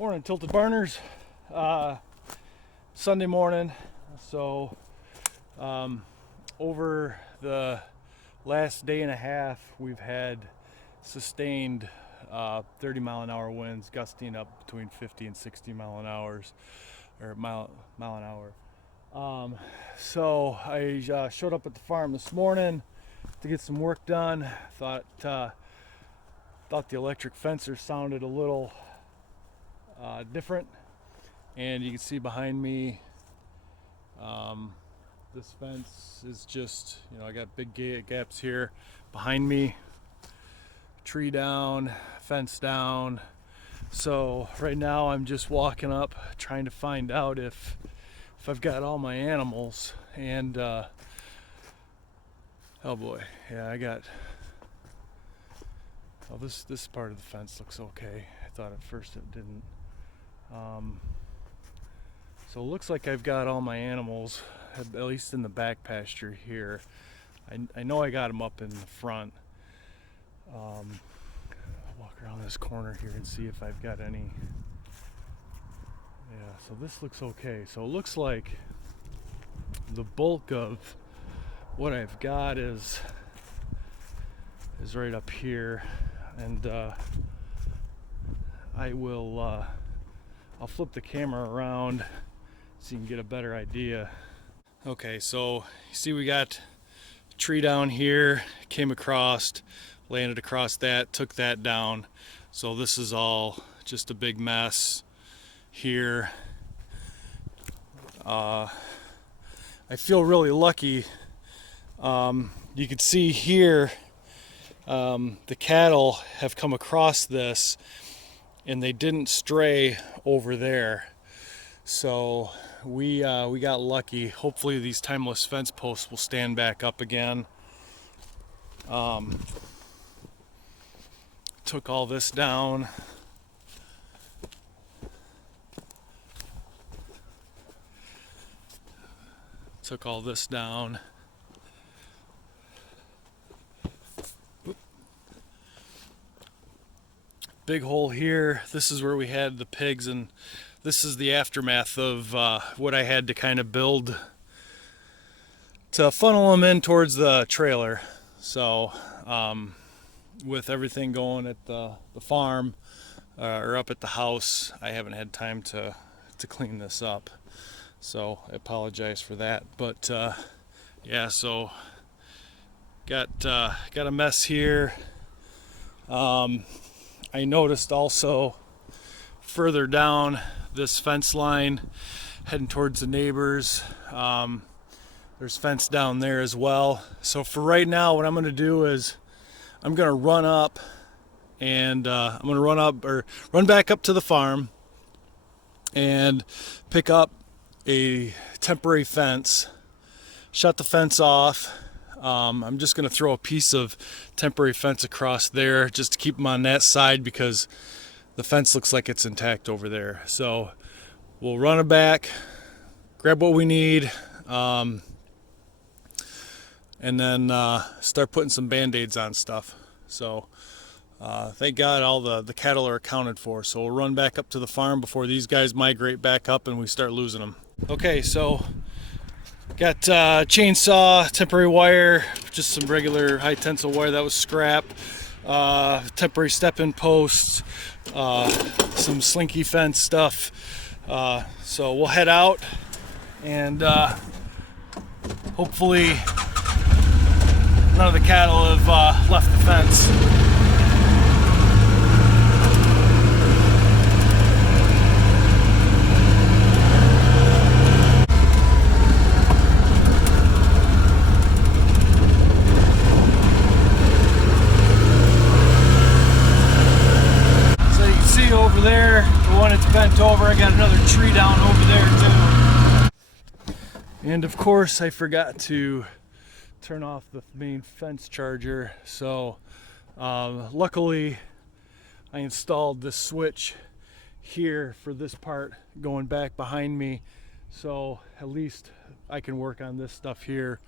Morning, Tilted Barners. Sunday morning. So over the last day and a half, we've had sustained 30-mile-an-hour winds, gusting up between 50 and 60 mile an hour. So I showed up at the farm this morning to get some work done. Thought the electric fencer sounded a little different, and you can see behind me this fence is just, I got big gaps here behind me, tree down, fence down. So right now I'm just walking up trying to find out if I've got all my animals, and oh boy, yeah, I got, oh, this part of the fence looks okay. I thought at first it didn't. So it looks like I've got all my animals, at least in the back pasture here. I know I got them up in the front. I'll walk around this corner here and see if I've got any. Yeah, so this looks okay. So it looks like the bulk of what I've got is right up here, and I'll flip the camera around so you can get a better idea. Okay, so you see we got a tree down here, came across, landed across that, took that down. So this is all just a big mess here. I feel really lucky. You can see here the cattle have come across this and they didn't stray over there. So we got lucky. Hopefully these timeless fence posts will stand back up again. Took all this down. Took all this down. Big hole here. This is where we had the pigs, and this is the aftermath of what I had to kind of build to funnel them in towards the trailer. So with everything going at the farm or up at the house, I haven't had time to clean this up. So I apologize for that. But yeah, so got a mess here. I noticed also further down this fence line heading towards the neighbors, there's fence down there as well. So for right now, what I'm going to do is I'm going to run up, and I'm going to run back up to the farm and pick up a temporary fence, shut the fence off. I'm just going to throw a piece of temporary fence across there just to keep them on that side, because the fence looks like it's intact over there. So we'll run it back, grab what we need, and then start putting some band-aids on stuff. So thank God all the cattle are accounted for. So we'll run back up to the farm before these guys migrate back up and we start losing them. Okay, so got chainsaw, temporary wire, just some regular high tensile wire that was scrap, temporary step-in posts, some slinky fence stuff. So we'll head out, and hopefully none of the cattle have left the fence. Over there, the one that's bent over, I got another tree down over there too. And of course I forgot to turn off the main fence charger, so luckily I installed this switch here for this part going back behind me, so at least I can work on this stuff here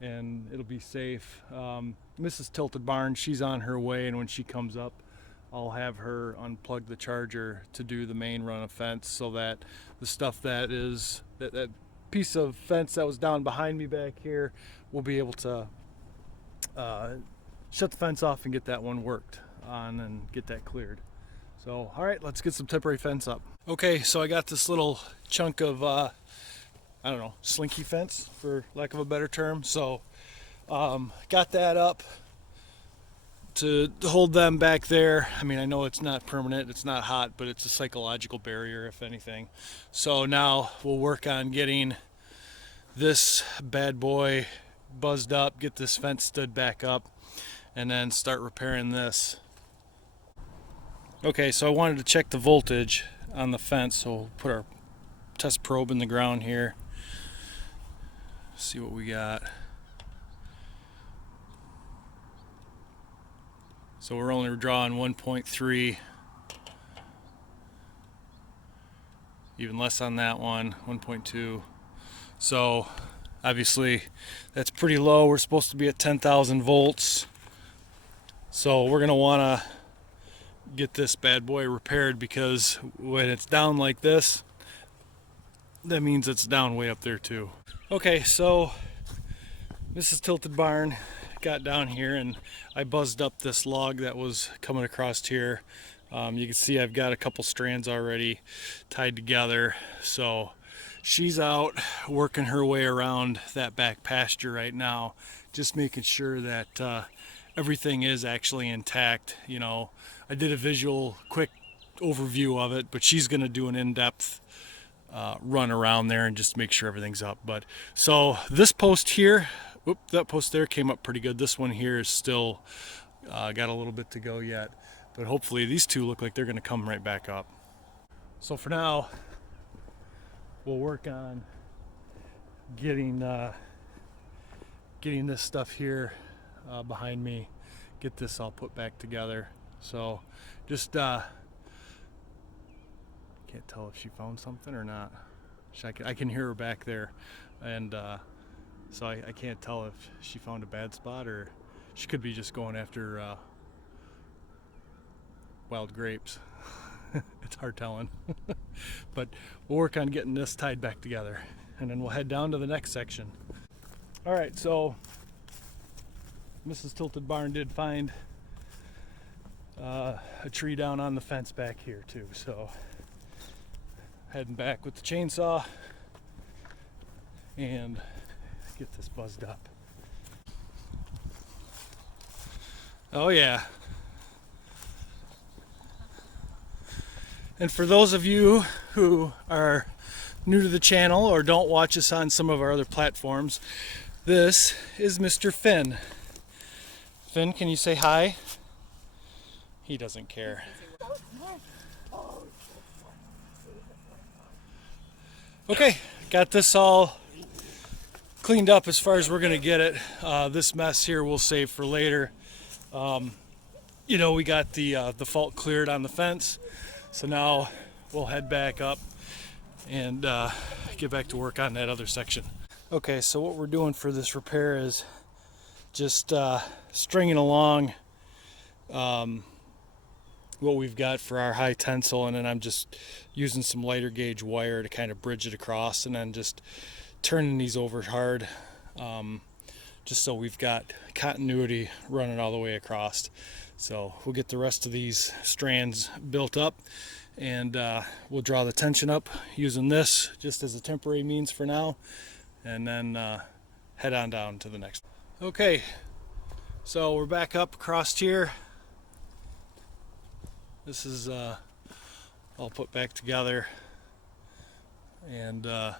and it'll be safe. Mrs. Tilted Barn, she's on her way, and when she comes up, I'll have her unplug the charger to do the main run of fence, so that the stuff that is that piece of fence that was down behind me back here, we'll be able to shut the fence off and get that one worked on and get that cleared. So, all right, let's get some temporary fence up. Okay, so I got this little chunk of, I don't know, slinky fence, for lack of a better term. So, got that up to hold them back there. I mean, I know it's not permanent, it's not hot, but it's a psychological barrier, if anything. So now we'll work on getting this bad boy buzzed up, get this fence stood back up, and then start repairing this. Okay, so I wanted to check the voltage on the fence, so we'll put our test probe in the ground here. See what we got. So we're only drawing 1.3, even less on that one, 1.2. So obviously that's pretty low. We're supposed to be at 10,000 volts. So we're gonna wanna get this bad boy repaired, because when it's down like this, that means it's down way up there too. Okay, so Mrs. Tilted Barn got down here and I buzzed up this log that was coming across here. You can see I've got a couple strands already tied together. So she's out working her way around that back pasture right now, just making sure that everything is actually intact. You know, I did a visual quick overview of it, but she's going to do an in-depth run around there and just make sure everything's up. But so this post here, that post there came up pretty good. This one here is still got a little bit to go yet, but hopefully these two look like they're going to come right back up. So for now, we'll work on getting this stuff here behind me, get this all put back together. So just can't tell if she found something or not. I can hear her back there, and so I can't tell if she found a bad spot, or she could be just going after wild grapes. It's hard telling. But we'll work on getting this tied back together, and then we'll head down to the next section. All right, so Mrs. Tilted Barn did find a tree down on the fence back here too, so heading back with the chainsaw and get this buzzed up. Oh yeah. And for those of you who are new to the channel or don't watch us on some of our other platforms, this is Mr. Finn. Finn, can you say hi? He doesn't care. Okay, got this all cleaned up as far as we're gonna get it. This mess here we'll save for later. You know, we got the fault cleared on the fence, so now we'll head back up and get back to work on that other section. Okay, so what we're doing for this repair is just stringing along what we've got for our high tensile, and then I'm just using some lighter gauge wire to kind of bridge it across, and then just turning these over hard, just so we've got continuity running all the way across. So we'll get the rest of these strands built up, and we'll draw the tension up using this just as a temporary means for now, and then head on down to the next. Okay, so we're back up across here. This is all put back together, and I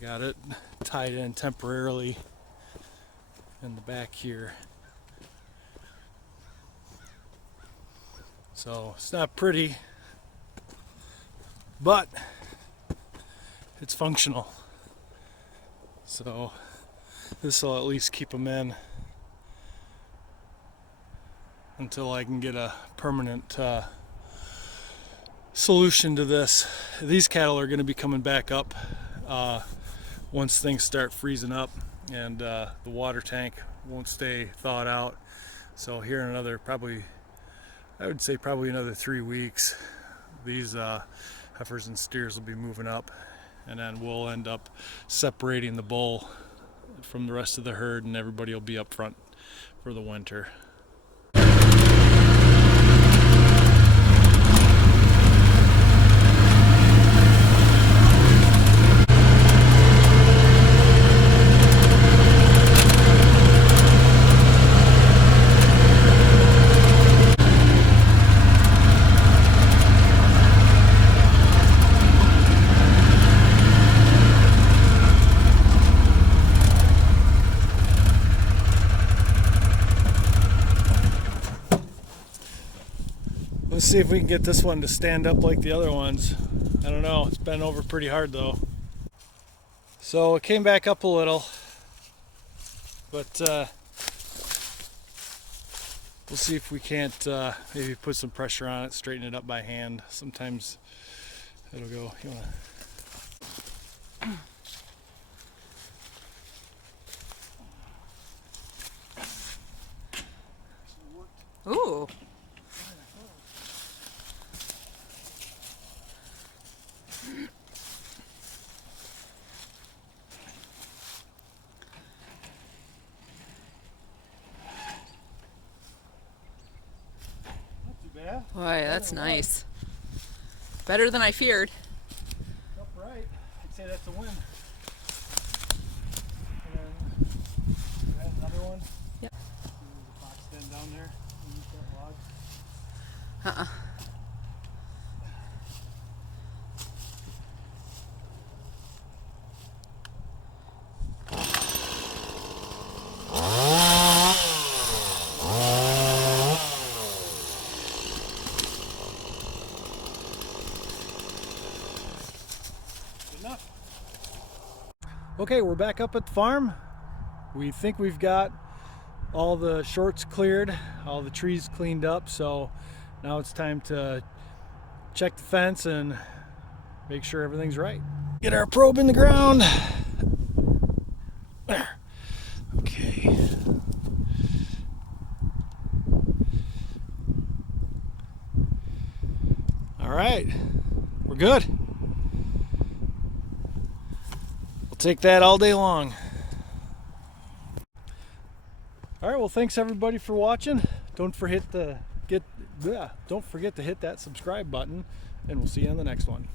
got it tied in temporarily in the back here. So it's not pretty, but it's functional. So this will at least keep them in until I can get a permanent solution to this. These cattle are going to be coming back up once things start freezing up, and the water tank won't stay thawed out. So here in another probably I would say probably another 3 weeks, these heifers and steers will be moving up, and then we'll end up separating the bull from the rest of the herd, and everybody will be up front for the winter. Let's see if we can get this one to stand up like the other ones. I don't know, it's bent over pretty hard though. So it came back up a little, but we'll see if we can't maybe put some pressure on it, straighten it up by hand. Sometimes it'll go. You wanna... Ooh. Boy, that's nice. Better than I feared. Upright, I'd say that's a win. And then we have another one. Yep. There's a box stand down there. Use that log. Okay, we're back up at the farm. We think we've got all the shorts cleared, all the trees cleaned up, so now it's time to check the fence and make sure everything's right. Get our probe in the ground. There. Okay. All right, we're good. Take that all day long. All right, well, thanks everybody for watching. Don't forget to hit that subscribe button, and we'll see you on the next one.